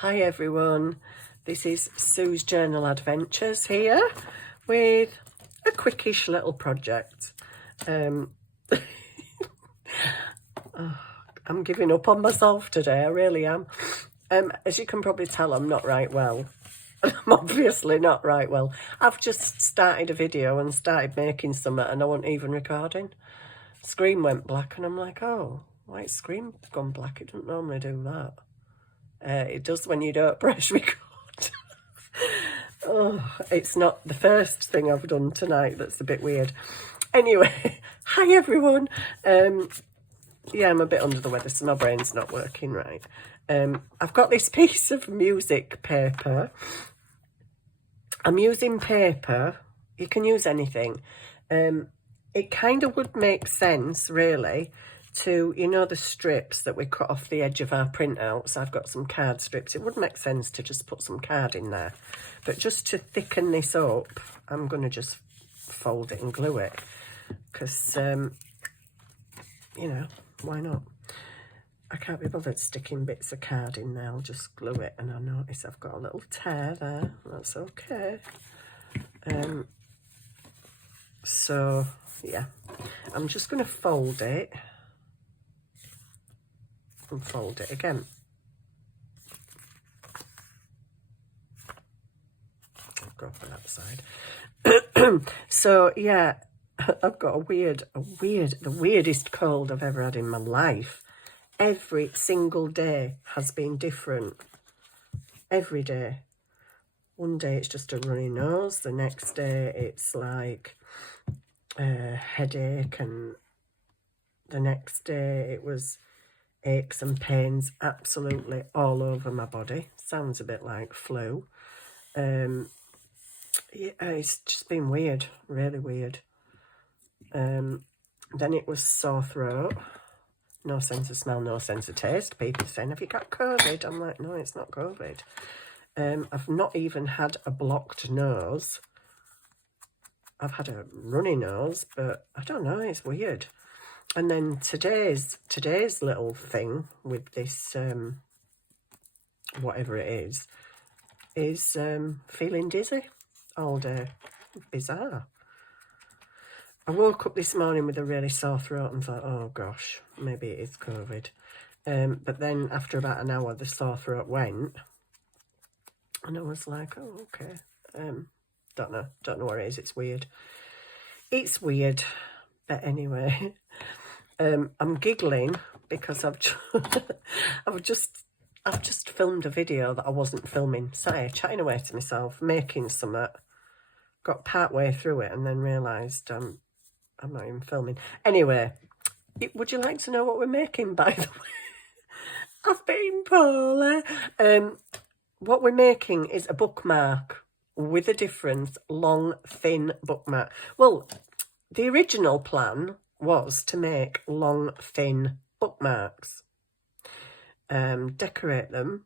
Hi everyone, this is Sue's Journal Adventures here with a quickish little project. Oh, I'm giving up on myself today, I really am. As you can probably tell, I'm not right well. I'm obviously not right well. I've just started a video and started making something and I wasn't even recording. Screen went black and I'm like, oh, why is screen gone black? It doesn't normally do that. It does when you don't press record. Oh, it's not the first thing I've done tonight that's a bit weird. Anyway, hi everyone. Yeah, I'm a bit under the weather, so my brain's not working right. I've got this piece of music paper. I'm using paper. You can use anything. It kind of would make sense, really, to, you know, the strips that we cut off the edge of our printouts. I've got some card strips. It would make sense to just put some card in there. But just to thicken this up, I'm going to just fold it and glue it. Because, you know, why not? I can't be bothered sticking bits of card in there. I'll just glue it. And I notice I've got a little tear there. That's okay. So, yeah. I'm just going to fold it. And fold it again. I'll go for that side. So yeah, I've got the weirdest cold I've ever had in my life. Every single day has been different. Every day. One day it's just a runny nose. The next day it's like a headache, and the next day it was aches and pains absolutely all over my body. Sounds a bit like flu. Yeah, it's just been weird, really weird. Then it was sore throat, no sense of smell, no sense of taste. People saying, have you got COVID? I'm like, no, it's not COVID. I've not even had a blocked nose. I've had a runny nose, but I don't know, it's weird. And then today's little thing with this, whatever it is feeling dizzy all day. Bizarre. I woke up this morning with a really sore throat and thought, oh gosh, maybe it is COVID. But then after about an hour, the sore throat went. And I was like, oh, okay. Don't know what it is. It's weird. It's weird. But anyway, I'm giggling because I've just filmed a video that I wasn't filming. Sat here chatting away to myself, making something. Got part way through it and then realised I'm not even filming. Anyway, would you like to know what we're making, by the way? I've been poorly. What we're making is a bookmark with a difference, long, thin bookmark. Well, the original plan was to make long, thin bookmarks. Decorate them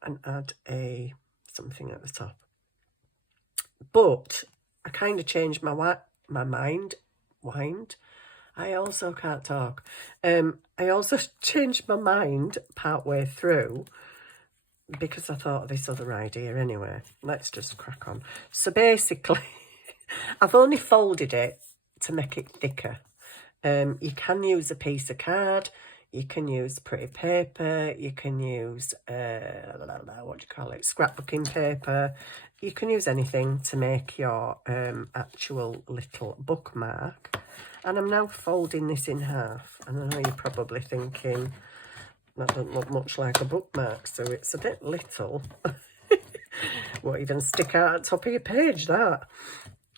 and add something at the top. But I kind of changed my mind. I also can't talk. I also changed my mind partway through because I thought of this other idea anyway. Let's just crack on. So basically, I've only folded it to make it thicker. You can use a piece of card. You can use pretty paper. You can use, what do you call it? Scrapbooking paper. You can use anything to make your actual little bookmark. And I'm now folding this in half. And I know you're probably thinking, that doesn't look much like a bookmark, so it's a bit little. Won't even stick out at the top of your page, that.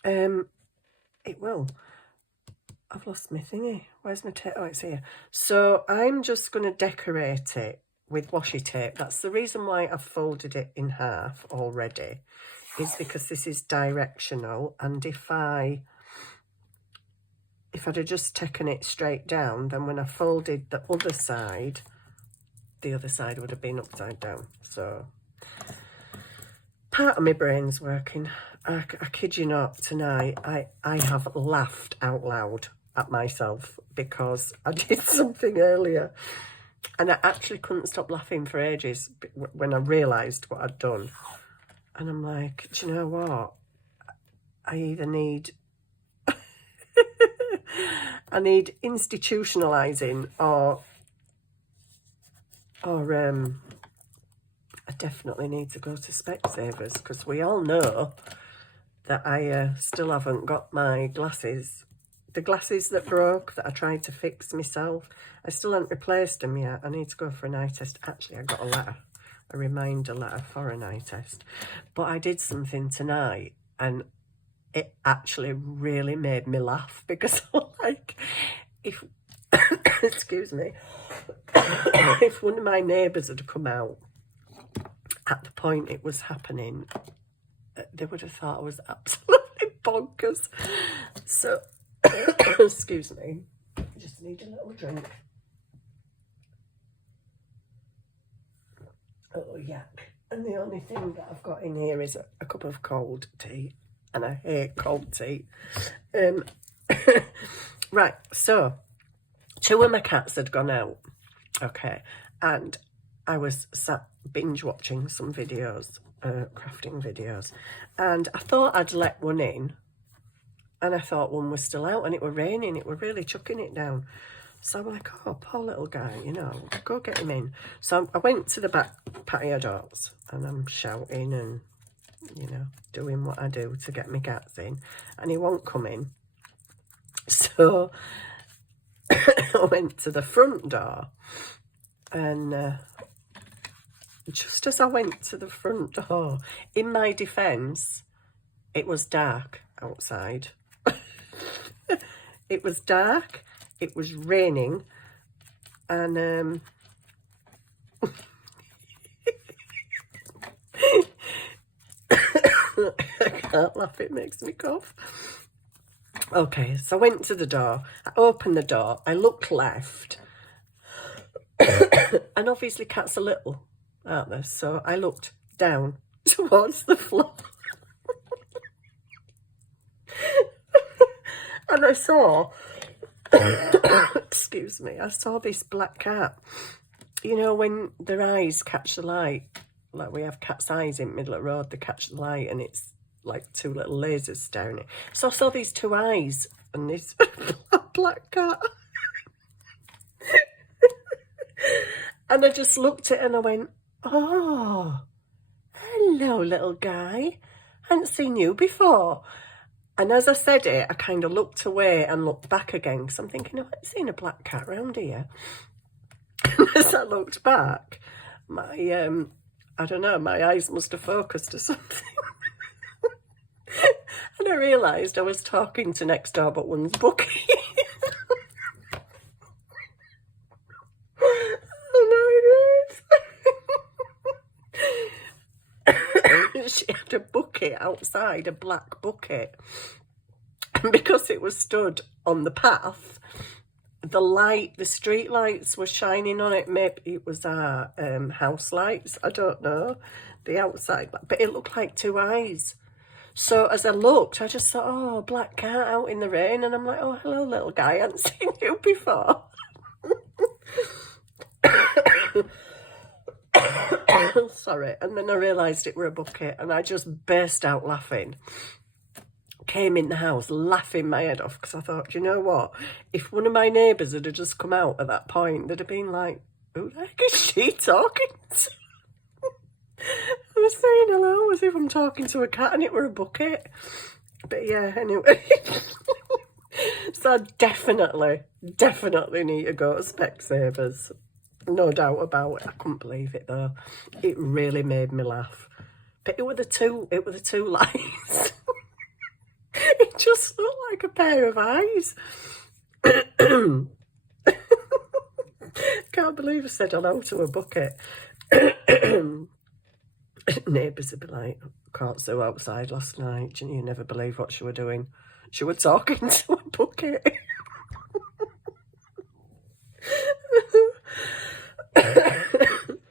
It will. I've lost my thingy. Where's my tape? Oh, it's here. So I'm just going to decorate it with washi tape. That's the reason why I've folded it in half already, is because this is directional. And if I'd have just taken it straight down, then when I folded the other side would have been upside down. So part of my brain's working. I kid you not, tonight I have laughed out loud at myself because I did something earlier And I actually couldn't stop laughing for ages when I realised what I'd done. And I'm like, do you know what? I either need... I need institutionalising or I definitely need to go to Specsavers, because we all know that I still haven't got my glasses. The glasses that broke that I tried to fix myself, I still haven't replaced them yet. I need to go for an eye test. Actually, I got a letter, a reminder letter for an eye test. But I did something tonight and it actually really made me laugh, because like, if, excuse me, if one of my neighbours had come out at the point it was happening, they would have thought I was absolutely bonkers. So, excuse me, just need a little drink. Oh, yuck. And the only thing that I've got in here is a cup of cold tea, and I hate cold tea. Right, so 2 of my cats had gone out, okay, and I was sat binge watching some videos, crafting videos, and I thought I'd let one in, and I thought one was still out, and it were raining, it were really chucking it down. So I'm like, oh, poor little guy, you know, go get him in. So I went to the back patio doors, and I'm shouting and, you know, doing what I do to get my cats in, and he won't come in. So I went to the front door, and just as I went to the front door, in my defence, it was dark outside. It was dark, it was raining, and I can't laugh, it makes me cough. Okay, so I went to the door, I opened the door, I looked left, and obviously cats are little, aren't they? So I looked down towards the floor. And I saw, excuse me, I saw this black cat. You know, when their eyes catch the light, like we have cat's eyes in the middle of the road, they catch the light and it's like 2 little lasers staring at it. So I saw these 2 eyes and this black cat. And I just looked at it and I went, oh, hello, little guy. I hadn't seen you before. And as I said it, I kind of looked away and looked back again, because I'm thinking, oh, I've seen a black cat round here. And as I looked back, my, I don't know, my eyes must have focused or something. And I realised I was talking to next door but one's bookie. Oh no, it is. She had a bucket outside, a black bucket. And because it was stood on the path, the street lights were shining on it. Maybe it was our house lights, I don't know, the outside, but it looked like 2 eyes. So as I looked, I just thought, oh, black cat out in the rain, and I'm like, oh, hello, little guy, I hadn't seen you before. Sorry. And then I realised it were a bucket, and I just burst out laughing. Came in the house laughing my head off, because I thought, you know what, if one of my neighbours had just come out at that point, they'd have been like, who the heck is she talking to? I was saying hello as if I'm talking to a cat and it were a bucket. But yeah, anyway. So I definitely need to go to Specsavers. No doubt about it. I couldn't believe it though. It really made me laugh. But it were the two lights. It just looked like a pair of eyes. Can't believe I said hello to a bucket. Neighbours would be like, caught Sue outside last night, and you never believe what she were doing. She was talking to a bucket.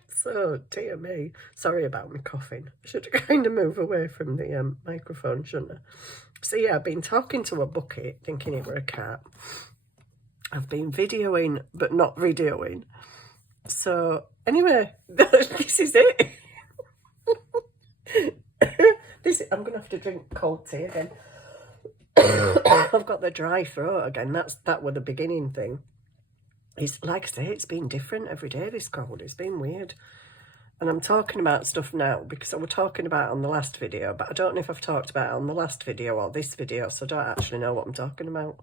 So, dear me, sorry about me coughing. I should kind of move away from the microphone, shouldn't I? So yeah, I've been talking to a bucket, thinking it were a cat. I've been videoing, but not videoing. So anyway, this is it. I'm gonna have to drink cold tea again. I've got the dry throat again. That was the beginning thing. It's like I say, it's been different every day, this cold. It's been weird. And I'm talking about stuff now because I was talking about it on the last video, but I don't know if I've talked about it on the last video or this video, so I don't actually know what I'm talking about.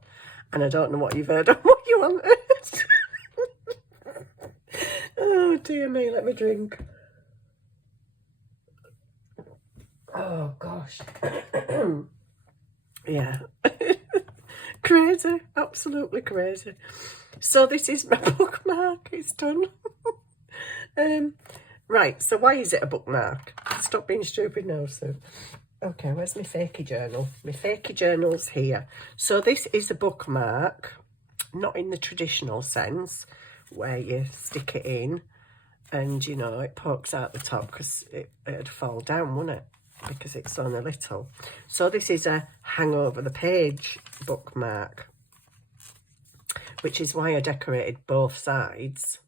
And I don't know what you've heard or what you haven't heard. Oh dear me, let me drink. Oh gosh. Yeah. Crazy, absolutely crazy. So this is my bookmark, it's done. Right, so why is it a bookmark? Stop being stupid now, Sue. Okay, where's my fakey journal? My fakey journal's here. So this is a bookmark, not in the traditional sense, where you stick it in and, you know, it pokes out the top because it'd fall down, wouldn't it? Because it's only little. So this is a hang over the page bookmark, which is why I decorated both sides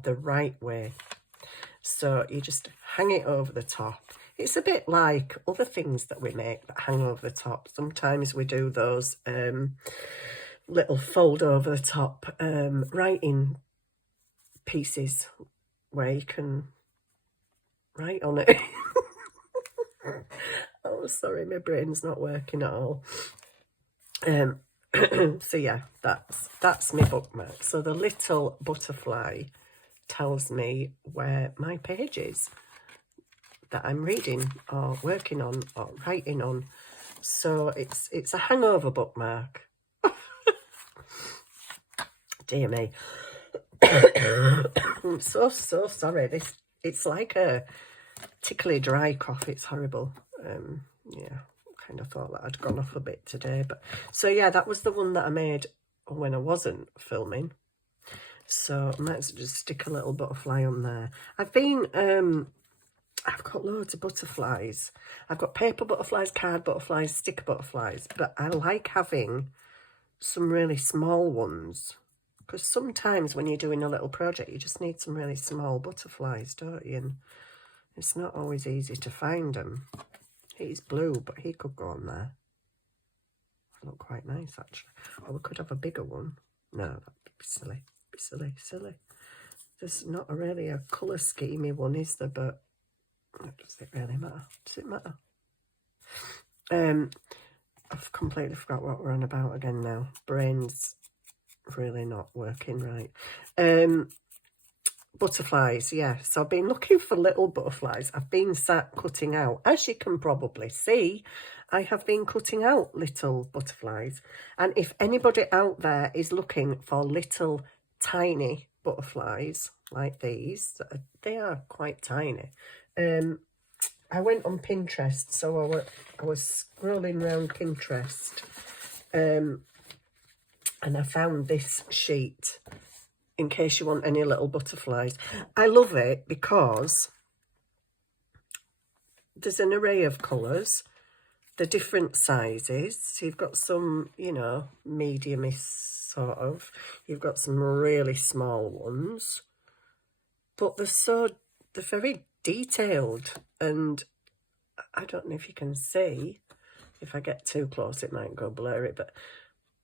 the right way. So you just hang it over the top. It's a bit like other things that we make that hang over the top. Sometimes we do those little fold over the top writing pieces where you can write on it. Oh, sorry, my brain's not working at all. So yeah, that's my bookmark. So the little butterfly tells me where my page is that I'm reading or working on or writing on. So it's a hangover bookmark. Dear me. I'm so sorry. It's like a tickly dry cough. It's horrible. Yeah, kind of thought that I'd gone off a bit today, but so yeah, that was the one that I made when I wasn't filming. So I might just stick a little butterfly on there. I've got loads of butterflies. I've got paper butterflies, card butterflies, sticker butterflies, but I like having some really small ones because sometimes when you're doing a little project, you just need some really small butterflies, don't you? And it's not always easy to find them. He's blue, but he could go on there. Look quite nice, actually. Or we could have a bigger one. No, that'd be silly. There's not really a colour schemey one, is there? But does it really matter? Does it matter? I've completely forgot what we're on about again now. Brain's really not working right. Butterflies, yeah. So I've been looking for little butterflies. I've been sat cutting out. As you can probably see, I have been cutting out little butterflies. And if anybody out there is looking for little tiny butterflies like these, they are quite tiny. I went on Pinterest, so I was scrolling around Pinterest, and I found this sheet in case you want any little butterflies. I love it because there's an array of colours, the different sizes. So you've got some, you know, medium-ish sort of. You've got some really small ones, but they're very detailed, and I don't know if you can see. If I get too close, it might go blurry, but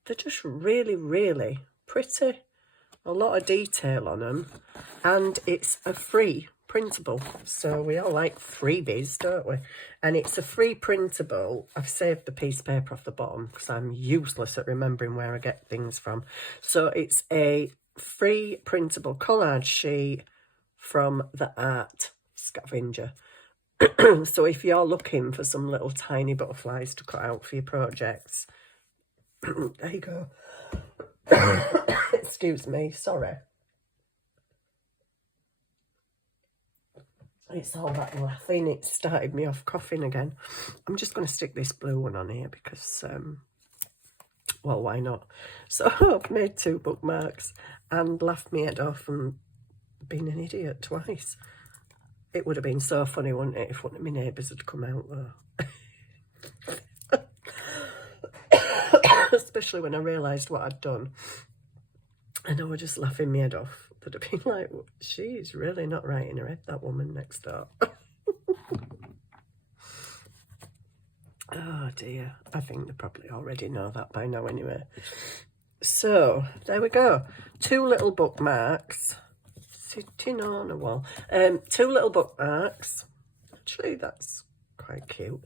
they're just really, really pretty. A lot of detail on them, and it's a free printable. So we all like freebies, don't we? And it's a free printable. I've saved the piece of paper off the bottom because I'm useless at remembering where I get things from. So it's a free printable collage sheet from the Art Scavenger. So if you're looking for some little tiny butterflies to cut out for your projects, there you go. Excuse me, sorry. It's all that laughing. It started me off coughing again. I'm just going to stick this blue one on here because, well, why not? So I've made 2 bookmarks and laughed my head off and been an idiot twice. It would have been so funny, wouldn't it, if one of my neighbours had come out though. Especially when I realised what I'd done. And I was just laughing my head off. They'd have been like, she's really not right in her head, that woman next door. Oh dear, I think they probably already know that by now anyway. So, there we go. 2 little bookmarks sitting on a wall. 2 little bookmarks. Actually, that's quite cute.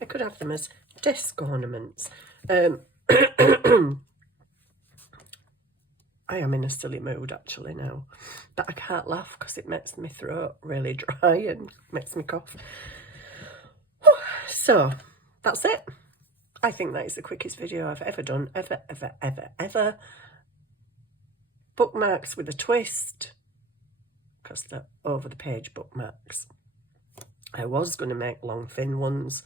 I could have them as desk ornaments. I am in a silly mood actually now, but I can't laugh because it makes my throat really dry and makes me cough. So, that's it. I think that is the quickest video I've ever done, ever. Bookmarks with a twist, because they're over the page bookmarks. I was going to make long thin ones,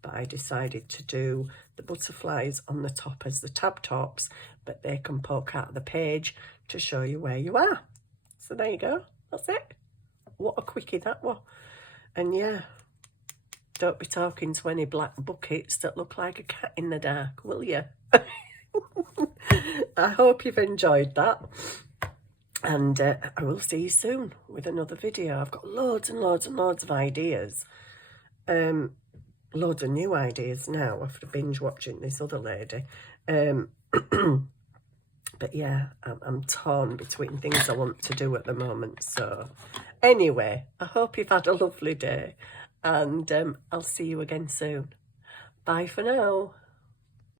but I decided to do the butterflies on the top as the tab tops, but they can poke out of the page to show you where you are. So there you go, that's it. What a quickie that was. And yeah, don't be talking to any black buckets that look like a cat in the dark, will you? I hope you've enjoyed that. And I will see you soon with another video. I've got loads and loads and loads of ideas. Loads of new ideas now after binge watching this other lady. But yeah, I'm torn between things I want to do at the moment. So anyway, I hope you've had a lovely day. And I'll see you again soon. Bye for now.